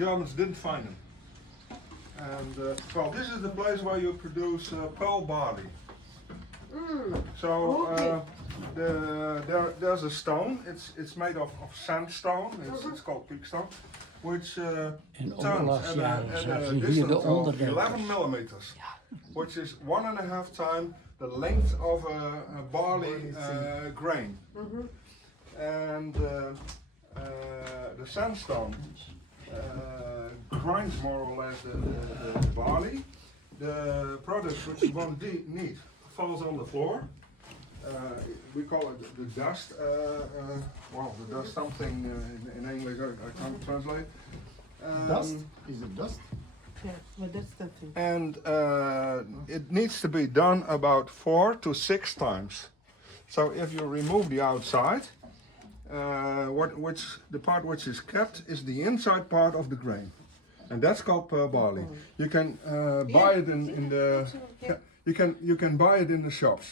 Germans didn't find them. And well, this is the place where you produce pearl barley. So there's a stone. It's made of sandstone. It's called peakstone, which turns at a distance of 11 millimeters, which is 1.5 times the length of a barley grain. And the sandstone grinds more or less the barley. The product which you won't need falls on the floor. We call it the dust. Well, the dust something in English I can't translate. Dust? Is it dust? Yeah, but that's something. And it needs to be done about 4 to 6 times. So if you remove the outside, the part which is kept is the inside part of the grain, and that's called pearl barley. You can buy it in the you can buy it in the shops.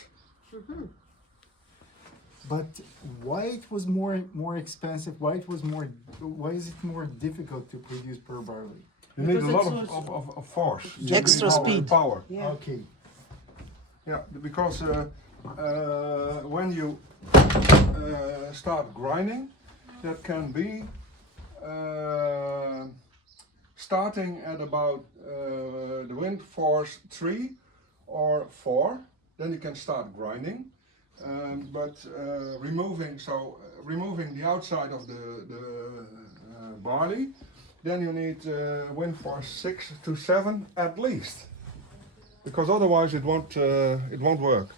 But why it was more expensive? Why is it more difficult to produce pearl barley? You need a Because lot of force. Extra speed. Power. Yeah. Okay. Yeah, because when you start grinding, that can be starting at about the wind force 3 or 4. Then you can start grinding, but removing the outside of the barley. Then you need wind force 6 to 7 at least, because otherwise it won't work.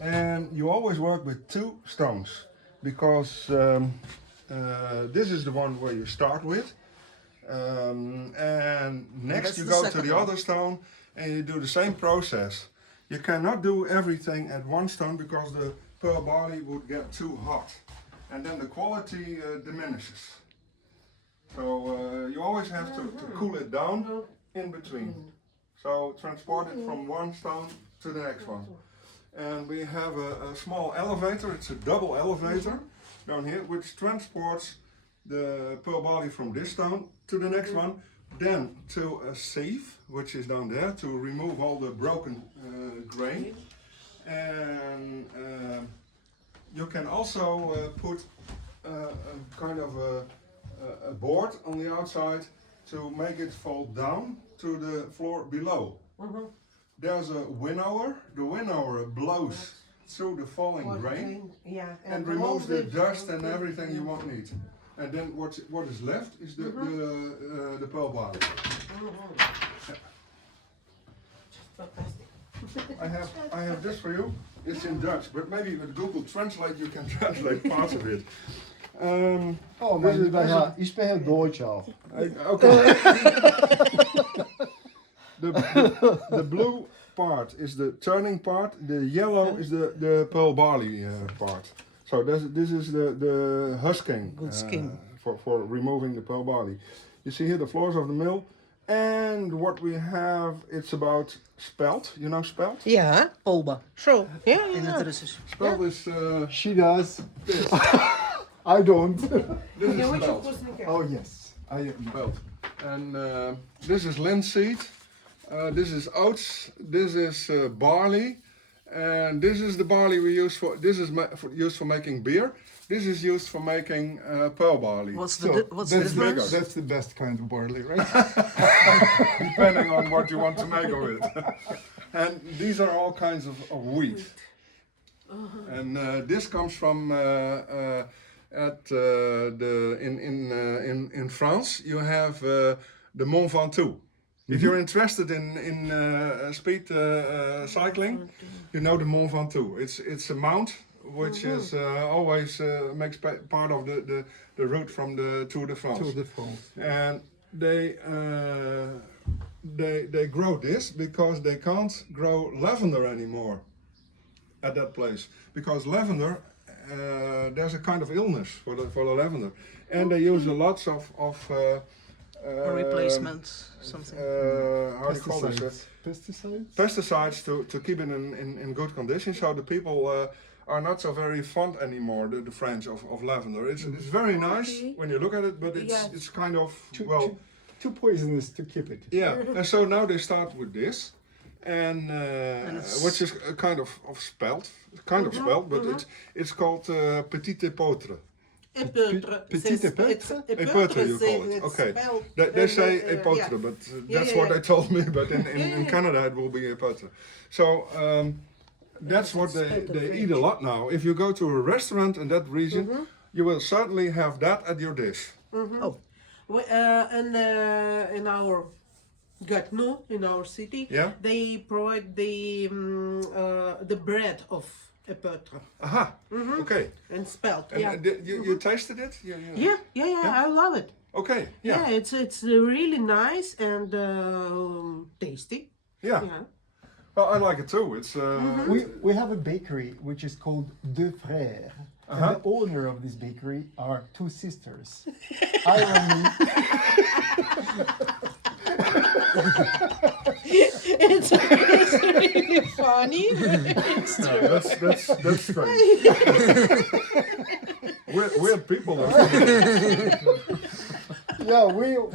And you always work with 2 stones, because this is the one where you start with, and next you go to the other stone and you do the same process. You cannot do everything at one stone because the pearl barley would get too hot, and then the quality diminishes. So you always have to cool it down in between. So transport it from one stone to the next one. And we have a small elevator, it's a double elevator down here, which transports the pearl barley from this stone to the next one, then to a sieve, which is down there, to remove all the broken grain. And you can also put a kind of a board on the outside to make it fall down to the floor below. There's a winnower. The winnower blows through the falling grain and removes the dust and everything you won't need. And then what is left is the pearl barley. I have this for you. It's in Dutch, but maybe with Google Translate you can translate parts of it. Oh, maar ik spreek Duits al. Okay. The blue part is the turning part. The yellow is the pearl barley part. So this is the husking for removing the pearl barley. You see here the floors of the mill, and what we have, it's about spelt. You know spelt? Ja, polba. Zo, ja, In het Russisch. Spelt is She does. I don't. this is Ja, moet je spelt. вкусненько. Oh yes, I am. Spelt. And this is linseed. This is oats. This is barley. And this is the barley we use for. This is used for making beer. This is used for making pearl barley. What's So the that's difference? that's the best kind of barley, right? Depending on what you want to make of it. And these are all kinds of wheat. And this comes from in France. You have the Mont Ventoux. If you're interested in speed cycling, you know the Mont Ventoux. It's a mount which is always makes part of the route from the Tour de France. Tour de France. And they grow this because they can't grow lavender anymore at that place, because lavender there's a kind of illness for the lavender, and they use lots of Replacement, something. how do you call this? Pesticides. Pesticides to keep it in good condition. So the people are not so very fond anymore. The French of lavender. It's very nice Okay. when you look at it, but Yes. it's kind of Too poisonous to keep it. yeah. And so now they start with this, and which is a kind of spelt, but it's called petite épeautre. Petite épeautre? Épeautre, you call it. Okay. They say épeautre, but that's what they told me. But in Canada it will be épeautre. So that's what they eat a lot now. If you go to a restaurant in that region, you will certainly have that at your dish. Oh, And in our Gatineau, in our city, Yeah. they provide the bread of épeautre Aha. Okay. and spelt. And Yeah. you tasted it? Yeah, I love it. Okay. Yeah, Yeah. it's really nice and tasty. Yeah. Yeah. Well, I like it too. It's We have a bakery which is called Deux Frères. And the owner of this bakery are two sisters. Irony. It's really funny. It's true. that's strange. Weird people. Yeah, we are